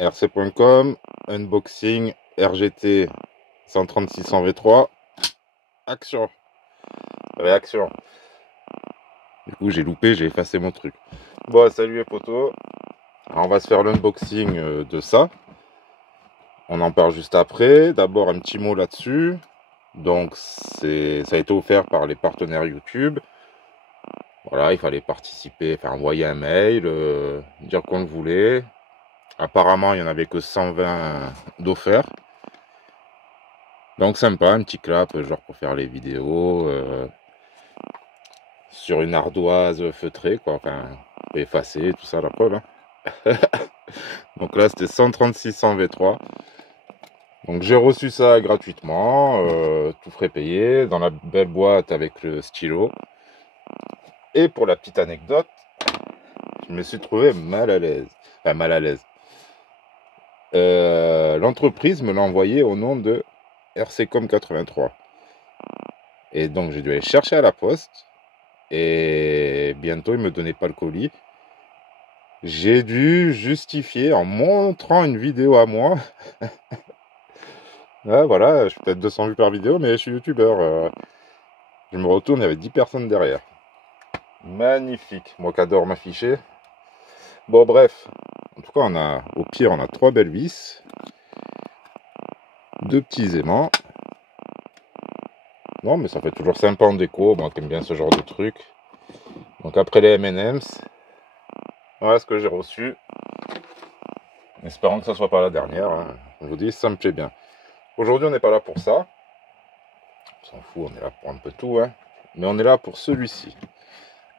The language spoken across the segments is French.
rc.com, unboxing RGT 136 V3, action, réaction. Du coup j'ai loupé, j'ai effacé mon truc. Bon, salut les potos. Alors, on va se faire l'unboxing de ça. On en parle juste après. D'abord un petit mot là-dessus. Donc ça a été offert par les partenaires YouTube. Voilà, il fallait participer, enfin envoyer un mail, dire qu'on le voulait. Apparemment, il n'y en avait que 120 d'offerts. Donc sympa, un petit clap, genre pour faire les vidéos sur une ardoise feutrée, quoi. Enfin, effacée, tout ça, la preuve. Hein. Donc là, c'était 136 V3. Donc j'ai reçu ça gratuitement, tout frais payé, dans la belle boîte avec le stylo. Et pour la petite anecdote, je me suis trouvé mal à l'aise. Enfin, mal à l'aise. L'entreprise me l'a envoyé au nom de RCcom 83. Et donc j'ai dû aller chercher à la poste. Et bientôt, il me donnait pas le colis. J'ai dû justifier en montrant une vidéo à moi. Ah, voilà, je suis peut-être 200 vues par vidéo, mais je suis youtubeur. Je me retourne, il y avait 10 personnes derrière. Magnifique. Moi qui adore m'afficher. Bon, bref. En tout cas, au pire, on a 3 belles vis. 2 petits aimants. Non, mais ça fait toujours sympa en déco. Moi qui aime bien ce genre de truc. Donc après les M&M's, voilà ce que j'ai reçu. Espérons que ça soit pas la dernière. Hein. Je vous dis, ça me plaît bien. Aujourd'hui, on n'est pas là pour ça. On s'en fout, on est là pour un peu tout. Hein. Mais on est là pour celui-ci.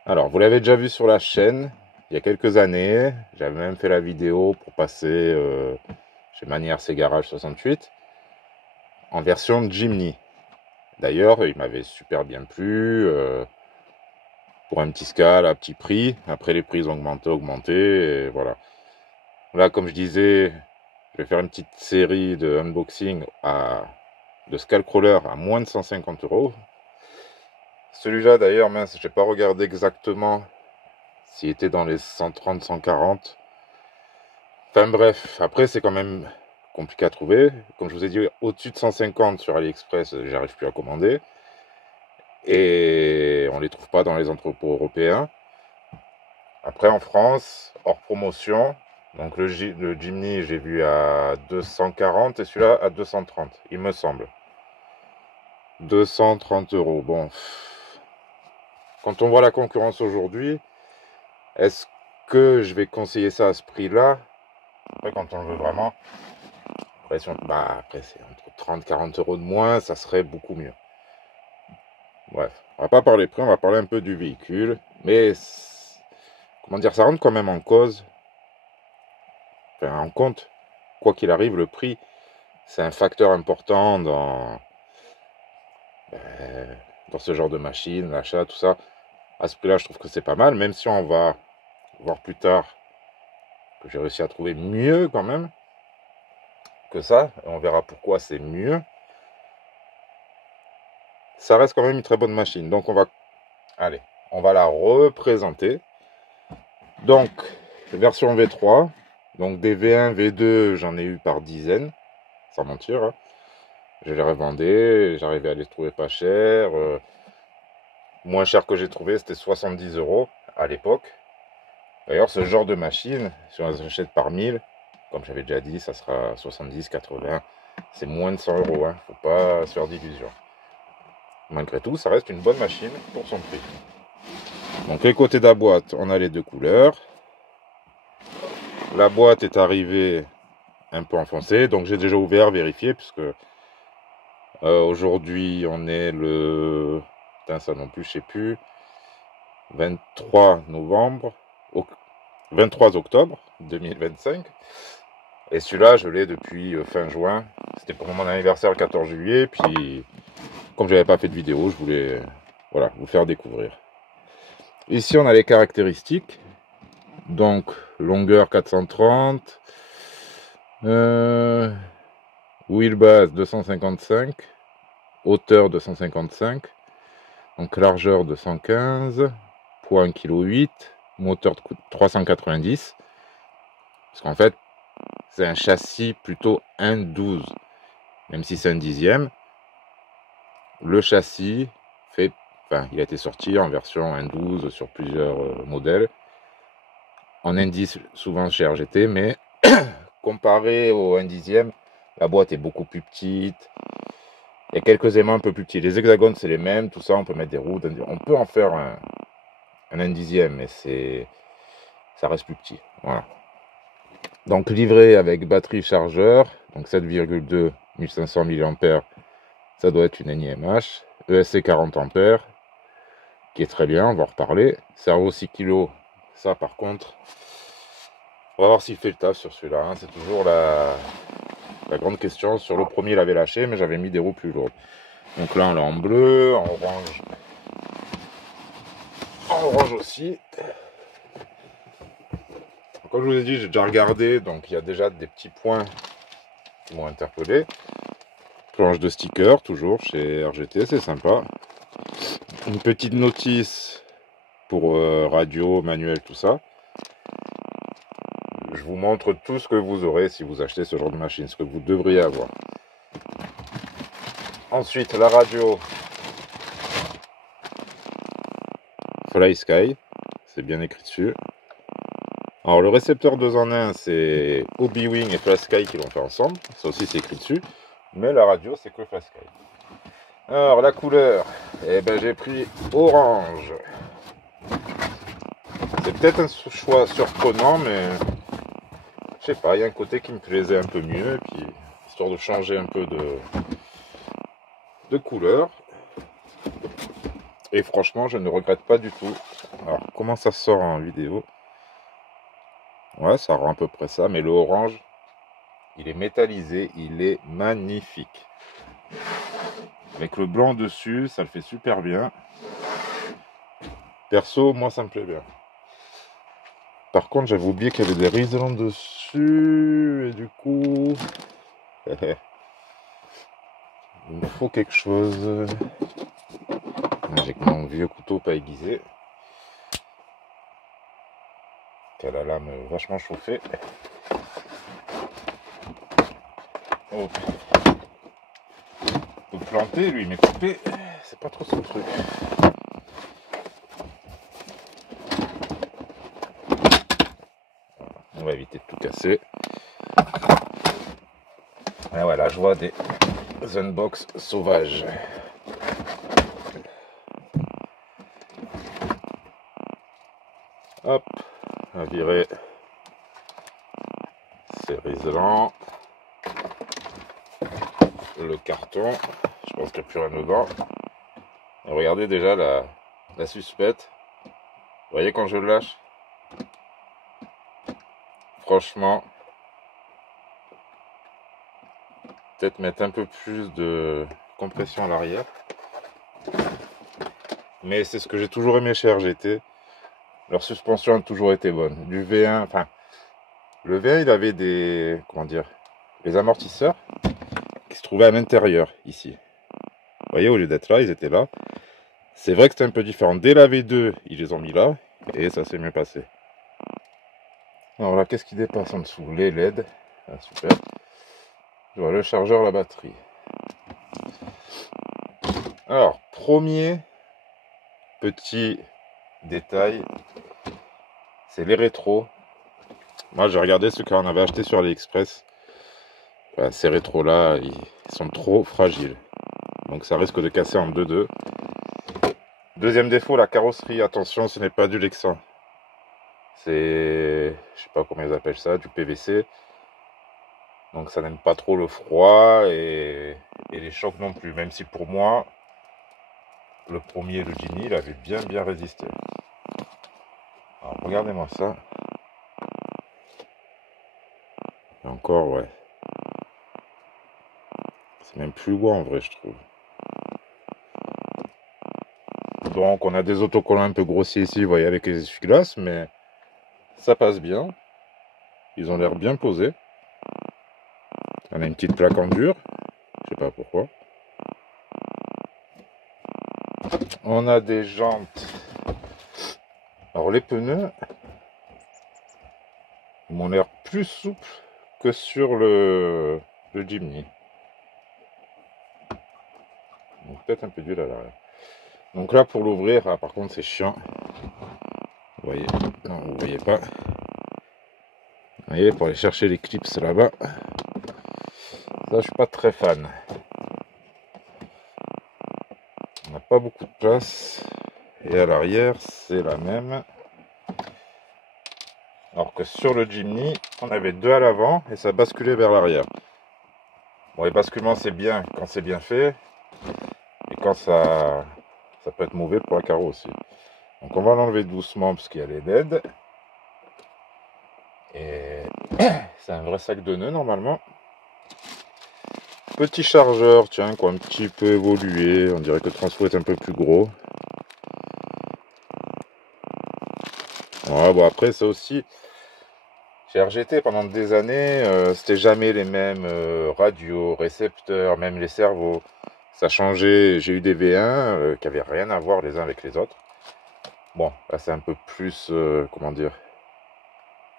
Alors, vous l'avez déjà vu sur la chaîne, il y a quelques années. J'avais même fait la vidéo pour passer chez Manière C Garage 68 en version Jimny. D'ailleurs, il m'avait super bien plu. Pour un petit scale, à petit prix. Après, les prix ont augmenté. Et voilà. Là, comme je disais, je vais faire une petite série de unboxing de Skullcrawler à moins de 150 €. Celui-là, d'ailleurs, mince, j'ai pas regardé exactement s'il était dans les 130, 140. Enfin bref, après, c'est quand même compliqué à trouver. Comme je vous ai dit, au-dessus de 150 sur AliExpress, j'arrive plus à commander. Et on les trouve pas dans les entrepôts européens. Après, en France, hors promotion, donc le Jimny, j'ai vu à 240 et celui-là à 230, il me semble. 230 €. Bon, quand on voit la concurrence aujourd'hui, est-ce que je vais conseiller ça à ce prix-là? Après, quand on le veut vraiment, après c'est entre 30 et 40 € de moins, ça serait beaucoup mieux. Bref, on va pas parler prix, on va parler un peu du véhicule. Mais, comment dire, ça rentre quand même en cause. Enfin, en compte. Quoi qu'il arrive, le prix, c'est un facteur important dans ce genre de machine, l'achat, tout ça. À ce prix-là, je trouve que c'est pas mal, même si on va voir plus tard que j'ai réussi à trouver mieux quand même que ça. Et on verra pourquoi c'est mieux. Ça reste quand même une très bonne machine. Donc on va la représenter. Donc, version V3. Donc des V1, V2, j'en ai eu par dizaines, sans mentir. Hein. Je les revendais, j'arrivais à les trouver pas cher. Moins cher que j'ai trouvé, c'était 70 € à l'époque. D'ailleurs, ce genre de machine, si on les achète par 1000, comme j'avais déjà dit, ça sera 70, 80. C'est moins de 100 €. Hein. Faut pas se faire d'illusions. Malgré tout, ça reste une bonne machine pour son prix. Donc les côtés de la boîte, on a les deux couleurs. La boîte est arrivée un peu enfoncée, donc j'ai déjà ouvert, vérifié, puisque aujourd'hui on est le... Putain, ça non plus, je sais plus. 23 novembre, 23 octobre 2025. Et celui-là, je l'ai depuis fin juin. C'était pour mon anniversaire le 14 juillet. Puis, comme j'avais pas fait de vidéo, je voulais voilà, vous le faire découvrir. Ici, on a les caractéristiques. Donc, longueur 430. Wheelbase 255. Hauteur 255. Donc, largeur 215. Poids 1,8 kg. Moteur 390. Parce qu'en fait, c'est un châssis plutôt 1.12. Même si c'est un dixième, le châssis fait, enfin, il a été sorti en version 1.12 sur plusieurs modèles. En indice souvent chez RGT, mais comparé au 1 dixième, la boîte est beaucoup plus petite. Il y a quelques aimants un peu plus petits. Les hexagones, c'est les mêmes, tout ça, on peut mettre des roues. On peut en faire un 1 dixième, mais ça reste plus petit. Voilà. Donc livré avec batterie chargeur, donc 7,2 1500 mAh, ça doit être une NiMH. ESC 40 A, qui est très bien, on va en reparler. Cerveau 6 kg, ça par contre, on va voir s'il fait le taf sur celui-là. Hein. C'est toujours la grande question. Sur le premier, il avait lâché, mais j'avais mis des roues plus lourdes. Donc là, on l'a en bleu, en orange. En orange aussi. Comme je vous ai dit, j'ai déjà regardé, donc il y a déjà des petits points qui m'ont interpellé. Planche de stickers, toujours chez RGT, c'est sympa. Une petite notice pour radio, manuel, tout ça. Je vous montre tout ce que vous aurez si vous achetez ce genre de machine, ce que vous devriez avoir. Ensuite, la radio Fly Sky, c'est bien écrit dessus. Alors le récepteur 2 en 1, c'est Hobby-Wing et Fly Sky qui l'ont fait ensemble. Ça aussi c'est écrit dessus. Mais la radio, c'est que Fly Sky. Alors la couleur, eh ben, j'ai pris orange. C'est peut-être un choix surprenant, mais je sais pas, il y a un côté qui me plaisait un peu mieux. Et puis, histoire de changer un peu de couleur. Et franchement, je ne regrette pas du tout. Alors, comment ça sort en vidéo? Ouais, ça rend à peu près ça, mais le orange, il est métallisé, il est magnifique. Avec le blanc dessus, ça le fait super bien. Perso, moi, ça me plaît bien. Par contre, j'avais oublié qu'il y avait des riselons dessus, et du coup... il me faut quelque chose. J'ai mon vieux couteau pas aiguisé. Qui a la lame vachement chauffée. Oh. Il peut planter, lui, mais couper, c'est pas trop son truc. On va éviter de tout casser. Et voilà, je vois des unbox sauvages. Hop, on va virer ces riselants. Le carton, je pense qu'il n'y a plus rien dedans. Et regardez déjà la suspecte. Vous voyez quand je le lâche? Franchement, peut-être mettre un peu plus de compression à l'arrière. Mais c'est ce que j'ai toujours aimé chez RGT. Leur suspension a toujours été bonne. Du V1, enfin, le V1 il avait des, comment dire, les amortisseurs qui se trouvaient à l'intérieur ici. Vous voyez, au lieu d'être là, ils étaient là. C'est vrai que c'était un peu différent. Dès la V2, ils les ont mis là et ça s'est mieux passé. Alors là, qu'est-ce qui dépasse en dessous? Les LED. Ah, super. Je vois le chargeur, la batterie. Alors, premier petit détail, c'est les rétros. Moi, j'ai regardé ceux qu'on avait acheté sur AliExpress. Voilà, ces rétros-là, ils sont trop fragiles. Donc ça risque de casser en 2-2. Deuxième défaut, la carrosserie. Attention, ce n'est pas du Lexan. C'est, je sais pas comment ils appellent ça, du PVC. Donc ça n'aime pas trop le froid et les chocs non plus. Même si pour moi, le premier, le Genie, il avait bien résisté. Alors regardez-moi ça. Et encore, ouais. C'est même plus loin en vrai, je trouve. Donc on a des autocollants un peu grossiers ici, vous voyez, avec les essuie-glaces, mais ça passe bien. Ils ont l'air bien posés. On a une petite plaque en dur. Je sais pas pourquoi. On a des jantes. Alors les pneus m'ont l'air plus souples que sur le Jimny. Donc peut-être un peu d'huile à l'arrière. Donc là pour l'ouvrir, ah, par contre c'est chiant. Vous voyez? Non, vous voyez pas. Vous voyez, pour aller chercher les clips là-bas. Ça je suis pas très fan. On n'a pas beaucoup de place. Et à l'arrière c'est la même. Alors que sur le Jimny, on avait deux à l'avant et ça basculait vers l'arrière. Bon, les basculements c'est bien quand c'est bien fait. Et quand ça peut être mauvais pour la carreau aussi. Donc on va l'enlever doucement parce qu'il y a les LED. Et c'est un vrai sac de nœuds normalement. Petit chargeur, tiens, quoi, un petit peu évolué. On dirait que le transfo est un peu plus gros. Ouais, bon après ça aussi. Chez RGT pendant des années, c'était jamais les mêmes radios, récepteurs, même les cerveaux. Ça changeait. J'ai eu des V1 qui avaient rien à voir les uns avec les autres. Bon, là c'est un peu plus, comment dire,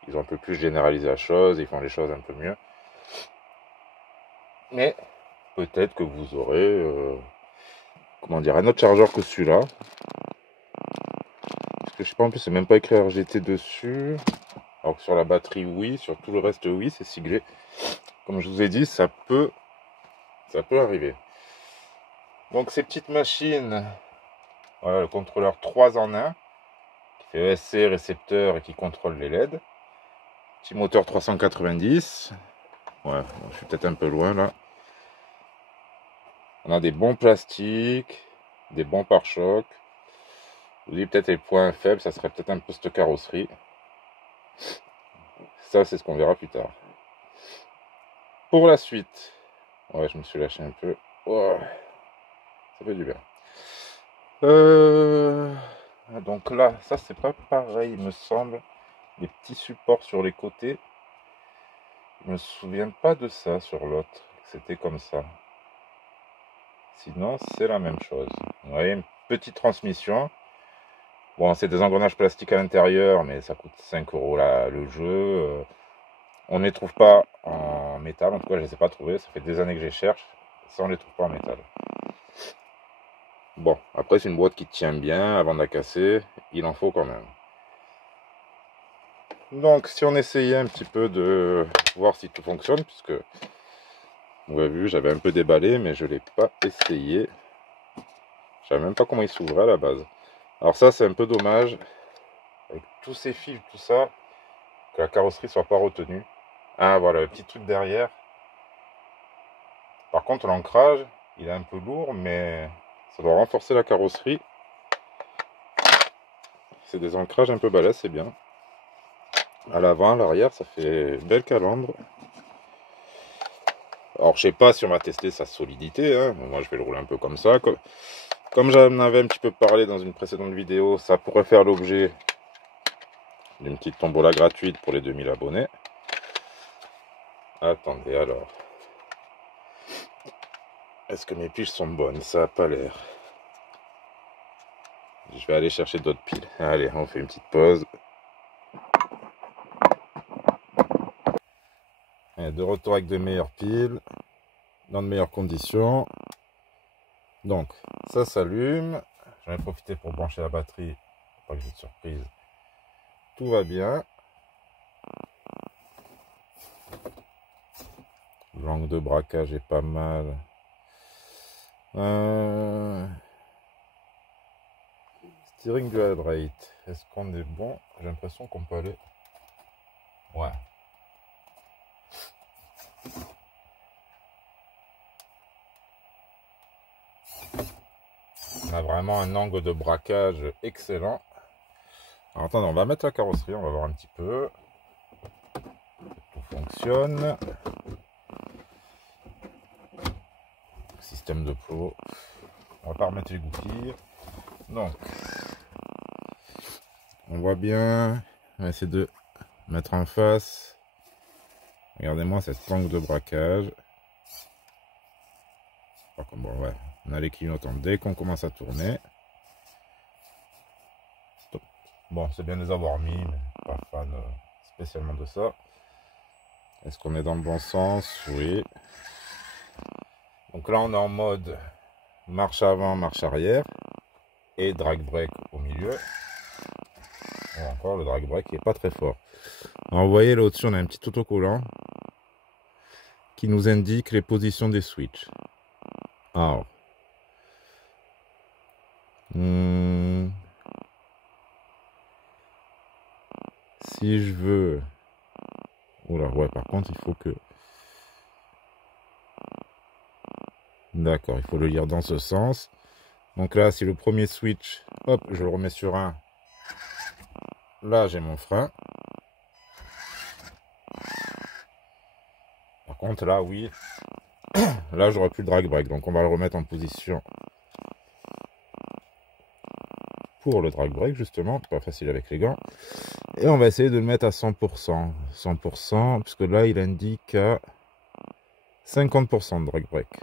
ils ont un peu plus généralisé la chose, ils font les choses un peu mieux. Mais peut-être que vous aurez, comment dire, un autre chargeur que celui-là. Parce que je sais pas, en plus c'est même pas écrit RGT dessus. Alors que sur la batterie oui, sur tout le reste oui, c'est siglé. Comme je vous ai dit, ça peut arriver. Donc ces petites machines, voilà, le contrôleur 3 en 1, qui fait ESC, récepteur et qui contrôle les LED. Petit moteur 390. Ouais, je suis peut-être un peu loin là. On a des bons plastiques, des bons pare-chocs. Je vous dis peut-être les points faibles, ça serait peut-être un peu cette carrosserie. Ça, c'est ce qu'on verra plus tard. Pour la suite, ouais, je me suis lâché un peu. Oh, ça fait du bien. Donc là, ça c'est pas pareil, il me semble. Les petits supports sur les côtés. Je me souviens pas de ça sur l'autre. C'était comme ça. Sinon, c'est la même chose. Vous voyez, une petite transmission. Bon, c'est des engrenages plastiques à l'intérieur, mais ça coûte 5 € là, le jeu. On ne les trouve pas en métal, en tout cas, je ne les ai pas trouvés. Ça fait des années que je les cherche. Ça, on ne les trouve pas en métal. Bon, après, c'est une boîte qui tient bien avant de la casser. Il en faut quand même. Donc, si on essayait un petit peu de voir si tout fonctionne, puisque vous avez vu, j'avais un peu déballé, mais je ne l'ai pas essayé. Je ne savais même pas comment il s'ouvrait à la base. Alors ça, c'est un peu dommage. Avec tous ces fils, tout ça, que la carrosserie soit pas retenue. Ah, voilà, le petit truc derrière. Par contre, l'ancrage, il est un peu lourd, mais ça doit renforcer la carrosserie. C'est des ancrages un peu balèzes, c'est bien. À l'avant, à l'arrière, ça fait belle calandre. Alors, je sais pas si on va tester sa solidité. Hein. Moi, je vais le rouler un peu comme ça. Comme j'en avais un petit peu parlé dans une précédente vidéo, ça pourrait faire l'objet d'une petite tombola gratuite pour les 2000 abonnés. Attendez, alors. Est-ce que mes piles sont bonnes? Ça n'a pas l'air. Je vais aller chercher d'autres piles. Allez, on fait une petite pause. Et de retour avec de meilleures piles, dans de meilleures conditions. Donc, ça s'allume. J'en ai profité pour brancher la batterie, pas que j'ai de surprise. Tout va bien. L'angle de braquage est pas mal. Steering dual rate. Est-ce qu'on est bon? J'ai l'impression qu'on peut aller. Ouais. On a vraiment un angle de braquage excellent. Alors attendez, on va mettre la carrosserie, on va voir un petit peu. Tout fonctionne. Système de plot. On va pas remettre les goupilles. Donc, on voit bien. On va essayer de mettre en face. Regardez-moi cette planque de braquage. Par contre, bon, ouais, on a les clignotants dès qu'on commence à tourner. Stop. Bon, c'est bien de les avoir mis, mais pas fan spécialement de ça. Est-ce qu'on est dans le bon sens? Oui. Donc là, on est en mode marche avant, marche arrière. Et drag brake au milieu. Et encore, le drag brake n'est pas très fort. Alors, vous voyez, là au-dessus, on a un petit autocollant qui nous indique les positions des switches. Alors. Si je veux... Oula, ouais, par contre, il faut que... D'accord, il faut le lire dans ce sens. Donc là, si le premier switch, hop, je le remets sur 1. Là, j'ai mon frein. Par contre, là, oui. Là, j'aurai plus le drag brake. Donc, on va le remettre en position pour le drag brake, justement. Pas facile avec les gants. Et on va essayer de le mettre à 100%. 100%, puisque là, il indique à 50% de drag brake.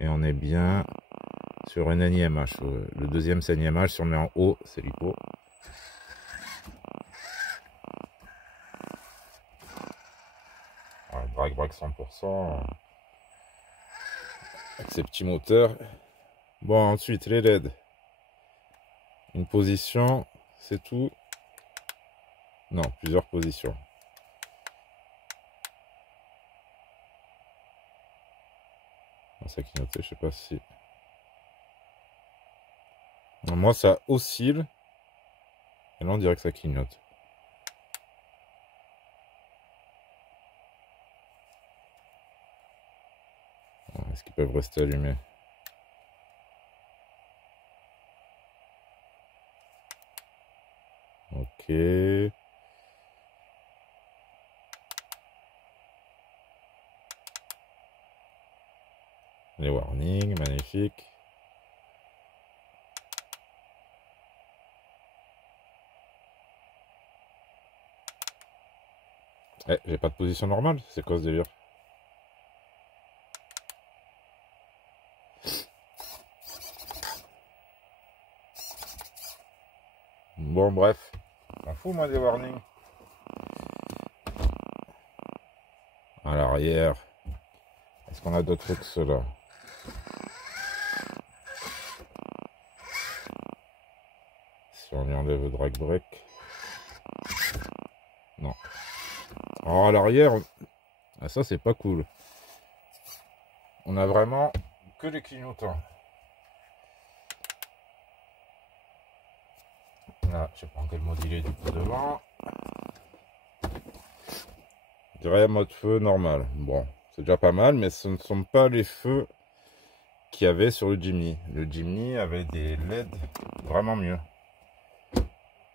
Et on est bien sur un NIMH. Le deuxième, c'est NIMH. Si on met en haut, c'est l'hypo. Ouais, drag brake 100%. Avec ces petits moteurs. Bon, ensuite, les LED. Une position, c'est tout. Non, plusieurs positions. Ça clignotait, je sais pas si... Non, moi, ça oscille. Et là, on dirait que ça clignote. Est-ce qu'ils peuvent rester allumés? Ok. Les warnings, magnifique. Eh, j'ai pas de position normale, c'est quoi ce délire? Bon, bref. M'en fous, moi, des warnings. À l'arrière. Est-ce qu'on a d'autres trucs que cela? Si on lui enlève le drag brake. Non. Alors, à l'arrière, ah, ça, c'est pas cool. On a vraiment que les clignotants. Là, je sais pas en quel mode il est du coup devant. Je dirais mode feu normal. Bon, c'est déjà pas mal, mais ce ne sont pas les feux qu'il y avait sur le Jimny. Le Jimny avait des LED vraiment mieux.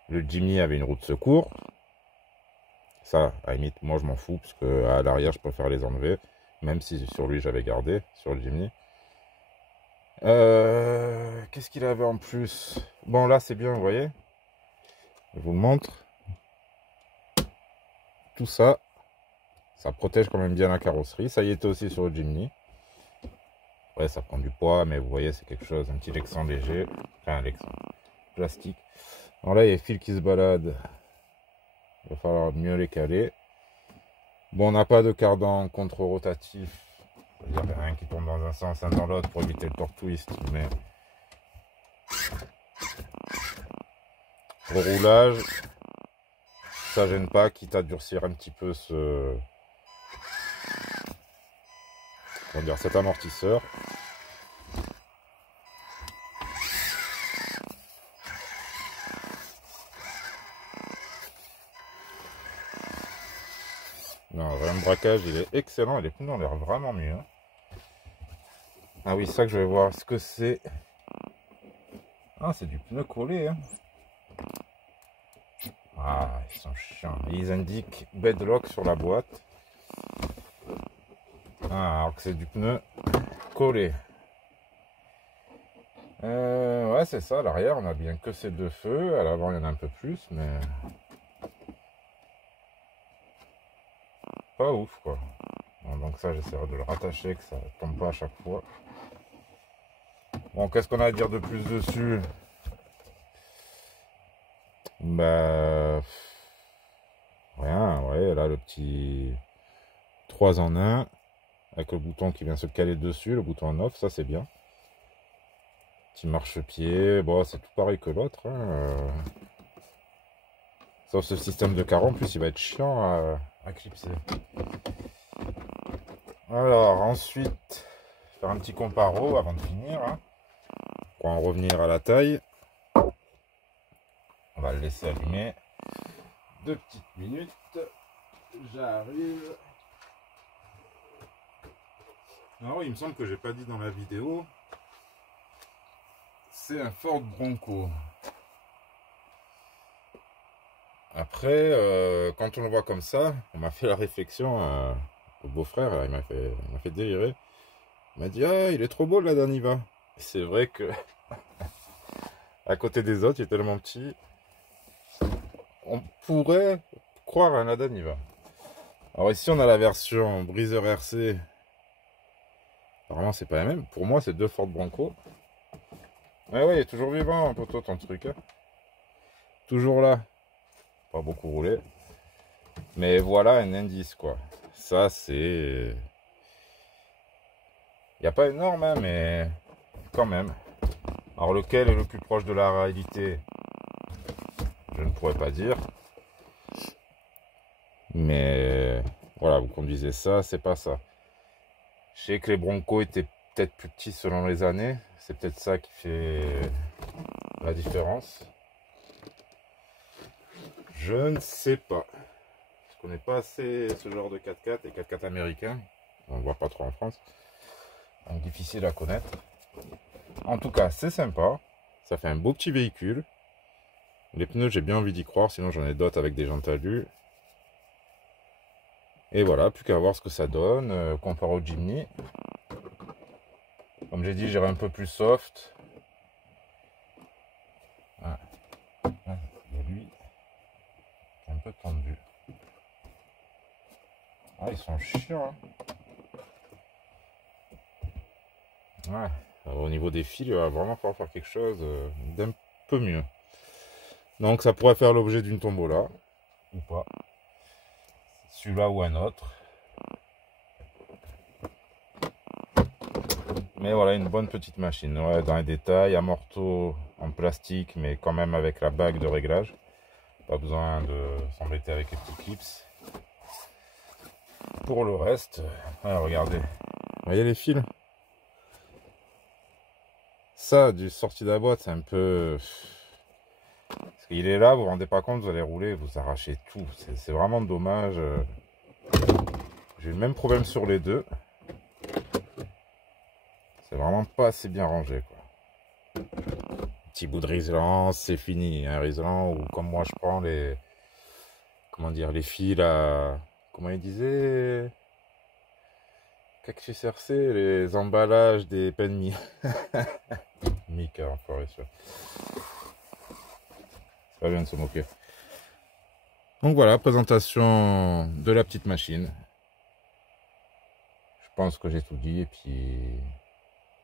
Le Jimny avait une roue de secours. Ça, à la limite, moi je m'en fous, parce que à l'arrière, je préfère les enlever. Même si sur lui, j'avais gardé, sur le Jimny. Qu'est-ce qu'il avait en plus? Bon, là, c'est bien, vous voyez. Je vous le montre. Tout ça, ça protège quand même bien la carrosserie. Ça y était aussi sur le Jimny. Ouais, ça prend du poids, mais vous voyez, c'est quelque chose, un petit Lexan léger. Enfin, un Lexan plastique. Alors là, il y a les fils qui se baladent. Il va falloir mieux les caler. Bon, on n'a pas de cardan contre-rotatif. C'est-à-dire un qui tourne dans un sens, un dans l'autre pour éviter le torque twist. Mais au roulage, ça gêne pas, quitte à durcir un petit peu ce... Comment dire, cet amortisseur. Non, le braquage, il est excellent. Les pneus ont l'air vraiment mieux. Ah oui, ça que je vais voir ce que c'est. Ah, c'est du pneu collé. Hein. Ah, ils sont chiants. Ils indiquent bedlock sur la boîte. Ah, alors que c'est du pneu collé. Ouais, c'est ça. À l'arrière, on a bien que ces deux feux. À l'avant, il y en a un peu plus, mais pas ouf, quoi. Bon, donc ça, j'essaierai de le rattacher, que ça tombe pas à chaque fois. Bon, qu'est-ce qu'on a à dire de plus dessus? Bah, là, le petit 3 en 1, avec le bouton qui vient se caler dessus, le bouton on off, ça c'est bien. Petit marchepied, bon c'est tout pareil que l'autre, hein. Sauf ce système de carreau, en plus il va être chiant à clipser. Alors ensuite, faire un petit comparo avant de finir, hein, pour en revenir à la taille. On va le laisser allumer 2 petites minutes. J'arrive. Alors oui, il me semble que j'ai pas dit dans la vidéo. C'est un Ford Bronco. Après, quand on le voit comme ça, on m'a fait la réflexion, le beau-frère, il m'a fait délirer. Il m'a dit, ah, il est trop beau, la Daniva. C'est vrai que, à côté des autres, il est tellement petit, on pourrait croire à un Lada Niva. Alors ici, on a la version Breezer RC. Apparemment, c'est pas la même. Pour moi, c'est 2 Ford Bronco. Ouais, ouais, il est toujours vivant, un poteau, ton truc. Hein. Toujours là. Pas beaucoup roulé. Mais voilà un indice, quoi. Ça, c'est... Il n'y a pas énorme, hein, mais quand même. Alors, lequel est le plus proche de la réalité? Je ne pourrais pas dire. Mais voilà, vous conduisez ça, c'est pas ça. Je sais que les Broncos étaient peut-être plus petits selon les années. C'est peut-être ça qui fait la différence. Je ne sais pas. Je connais pas assez ce genre de 4x4 et 4x4 américains. On ne voit pas trop en France. Donc difficile à connaître. En tout cas, c'est sympa. Ça fait un beau petit véhicule. Les pneus, j'ai bien envie d'y croire. Sinon, j'en ai d'autres avec des jantes alu. Et voilà, plus qu'à voir ce que ça donne comparé au Jimny. Comme j'ai dit, j'irai un peu plus soft. Ah. Il y a lui qui est un peu tendu. Ah, ils sont chiants. Hein. Ouais. Au niveau des fils, il va vraiment falloir faire quelque chose d'un peu mieux. Donc ça pourrait faire l'objet d'une tombola. Ou pas. Celui-là ou un autre. Mais voilà, une bonne petite machine. Ouais, dans les détails, amorto en plastique, mais quand même avec la bague de réglage. Pas besoin de s'embêter avec les petits clips. Pour le reste, voilà, regardez. Vous voyez les fils? Ça, du sorti de la boîte, c'est un peu... Parce qu'il est là, vous vous rendez pas compte, vous allez rouler, vous arrachez tout. C'est vraiment dommage. J'ai eu le même problème sur les deux. C'est vraiment pas assez bien rangé, quoi. Petit bout de riselant, c'est fini. Un riselant ou comme moi je prends les... Comment dire, les fils à... Comment il disait? Cactus RC, les emballages des penmis. Mika, encore sûr. C'est pas bien de se moquer. Donc voilà, présentation de la petite machine. Je pense que j'ai tout dit. Et puis,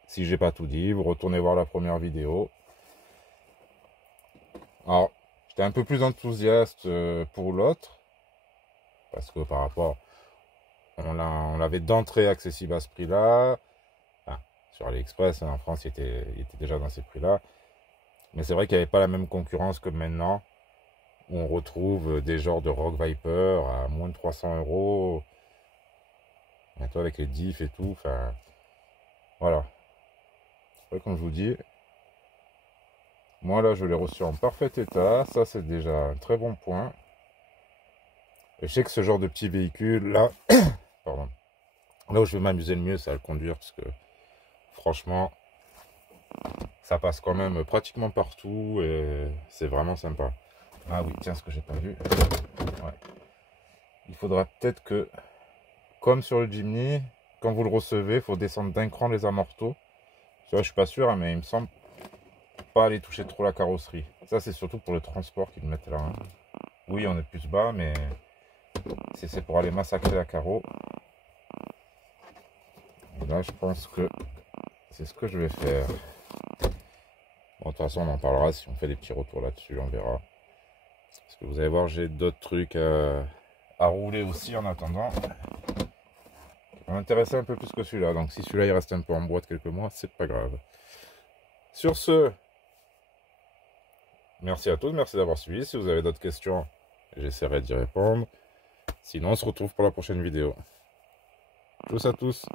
si j'ai pas tout dit, vous retournez voir la première vidéo. Alors, j'étais un peu plus enthousiaste pour l'autre. Parce que par rapport... On l'avait d'entrée accessible à ce prix-là. Enfin, sur AliExpress, en France, il était déjà dans ces prix-là. Mais c'est vrai qu'il n'y avait pas la même concurrence que maintenant. Où on retrouve des genres de Rock Viper à moins de 300 €. Et toi, avec les diffs et tout. Enfin, voilà. Après, comme je vous dis, moi là, je l'ai reçu en parfait état. Ça, c'est déjà un très bon point. Et je sais que ce genre de petit véhicule là... Pardon. Là où je vais m'amuser le mieux, c'est à le conduire parce que franchement, ça passe quand même pratiquement partout et c'est vraiment sympa. Ah oui, tiens, ce que j'ai pas vu. Ouais. Il faudra peut-être que, comme sur le Jimny, quand vous le recevez, il faut descendre d'un cran les amortos. Tu vois, je suis pas sûr, hein, mais il me semble pas aller toucher trop la carrosserie. Ça, c'est surtout pour le transport qu'ils mettent là. Hein. Oui, on est plus bas, mais c'est pour aller massacrer la carreau. Et là, je pense que c'est ce que je vais faire. Bon, de toute façon, on en parlera si on fait des petits retours là-dessus, on verra. Parce que vous allez voir, j'ai d'autres trucs à à rouler aussi en attendant. Ça m'intéressait un peu plus que celui-là. Donc si celui-là il reste un peu en boîte quelques mois, c'est pas grave. Sur ce, merci à tous, merci d'avoir suivi. Si vous avez d'autres questions, j'essaierai d'y répondre. Sinon, on se retrouve pour la prochaine vidéo. Tchuss à tous.